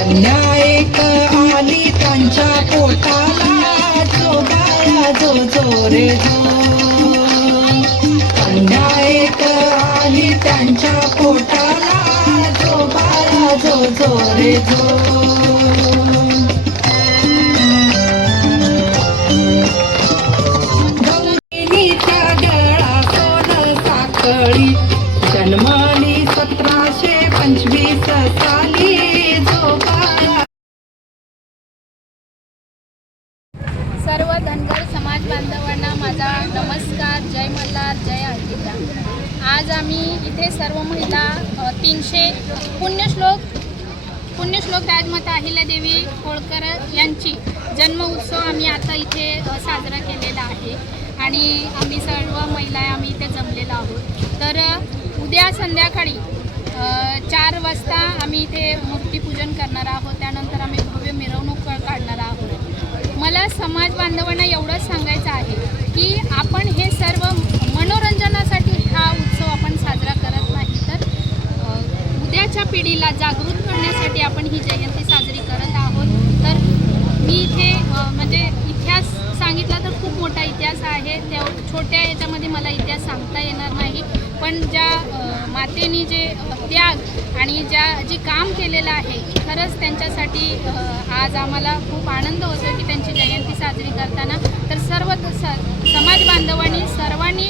कन्या एक आली त्यांच्या पोटाला, जो बाळा जो जो रे जो. कन्या एक आली त्यांच्या पोटाला, जो बाळा जो जो रे जो. गंगेनीच्या गळा सोन साखळी, जन्मली 1725 साली, जो बाळा. सर्व धनगर समाज बांधवांना माझा नमस्कार. जय मल्हार, जय अहिल्या. आज आम्ही इथे सर्व महिला 300 पुण्यश्लोक राजमाता अहिल्यादेवी होळकर यांची जन्म उत्सव आम्ही आता इथे साजरा केलेला आहे आणि आम्ही सर्व महिला आम्ही इथे जमलेलो आहोत. तर उद्या संध्याकाळी 4 वाजता आम्ही इथे मूर्तीपूजन करणार आहोत. त्यानंतर आम्ही भव्य मिरवणूक काढणार आहोत. मला समाज बांधवांना एवढंच सांगायचं आहे की आपण हे सर्व मनोरंजनासाठी हा उत्सव आपण साजरा करत नाही, तर उद्याच्या पिढीला जागृत करण्यासाठी आपण ही जयंती साजरी करत आहोत. तर मी इथे म्हणजे इतिहास सांगितला तर खूप मोठा इतिहास आहे. त्या छोट्या याच्यामध्ये मला इतिहास सांगता येणार नाही, पण ज्या मातेने जे त्याग आणि जी काम केलेलं आहे, खरंच त्यांच्यासाठी आज आम्हाला खूप आनंद होतो की त्यांची जयंती साजरी करताना. तर सर्व समाज बांधवांनी सर्वांनी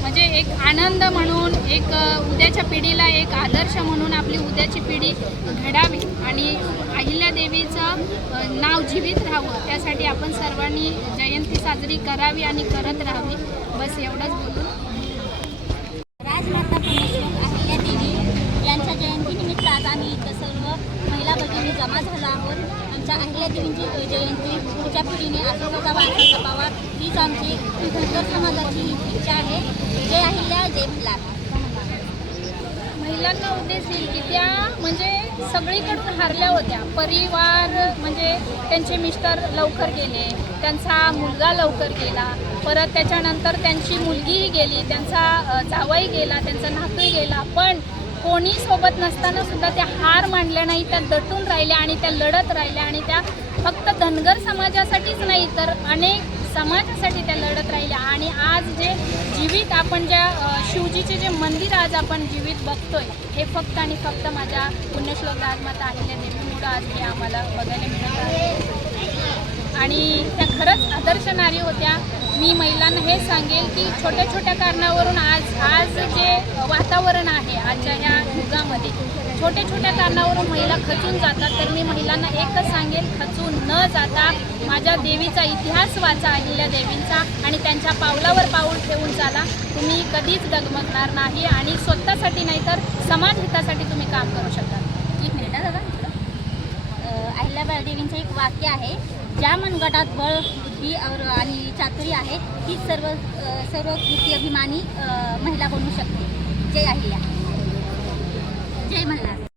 म्हणजे एक आनंद म्हणून, एक उद्याच्या पिढीला एक आदर्श म्हणून आपली उद्याची पिढी घडावी आणि अहिल्यादेवीचं नाव जीवित राहावं, त्यासाठी आपण सर्वांनी जयंती साजरी करावी आणि करत राहावी. बस एवढंच बोलून. राजमाता पुण्यश्लोक अहिल्यादेवी यांच्या जयंतीनिमित्त आज आम्ही इथं सर्व महिला भगिनी जमा झालो आहोत. आमच्या अहिल्यादेवींची जयंती पुढच्या पिढीने आजोबाचा वारसा जपावा हीच आमची धनगर समाजाची इच्छा आहे. जय अहिल्या, जय मल्हार. महिलांना उद्देशील की त्या म्हणजे सगळीकडून हारल्या होत्या. परिवार म्हणजे त्यांचे मिस्टर लवकर गेले, त्यांचा मुलगा लवकर गेला, परत त्याच्यानंतर त्यांची मुलगीही गेली, त्यांचा जावई गेला, त्यांचा नातूही गेला, पण कोणी सोबत नसताना सुद्धा त्या हार मानल्या नाही. त्या दटून राहिल्या आणि त्या लढत राहिल्या आणि त्या फक्त धनगर समाजासाठीच नाही तर अनेक समाजासाठी त्या लढत राहिल्या. आणि आज जे जीवित आपण ज्या शिवजीचे जे मंदिर आज आपण जीवित बघतोय, हे फक्त आणि फक्त माझ्या पुण्यश्लोक राजमाता अहिल्यादेवीमुळं आज हे आम्हाला बघायला मिळत आहे. आणि त्या खरंच आदर्श नारी होत्या. मी महिलांना हे सांगेल की छोट्या छोट्या कारणावरून आज जे वातावरण आहे आजच्या ह्या युगामध्ये, छोट्या छोट्या कारणावरून महिला खचून जातात. तर मी महिलांना एकच सांगेल, खचून न जाता माझ्या देवीचा इतिहास वाचा, अहिल्यादेवींचा, आणि त्यांच्या पावलावर पाऊल ठेवून चाला. तुम्ही कधीच डगमगणार नाही आणि स्वतःसाठी नाही तर समाज हितासाठी तुम्ही काम करू शकता. एक मिनिट दादा. अहिल्यादेवींचं एक वाक्य आहे, ज्या मनगटात बळ, बुद्धी आणि चातुर्य आहे तीच सर्व कृती अभिमानी महिला बनू शकते. जय अहिल्या, जय मल्हार.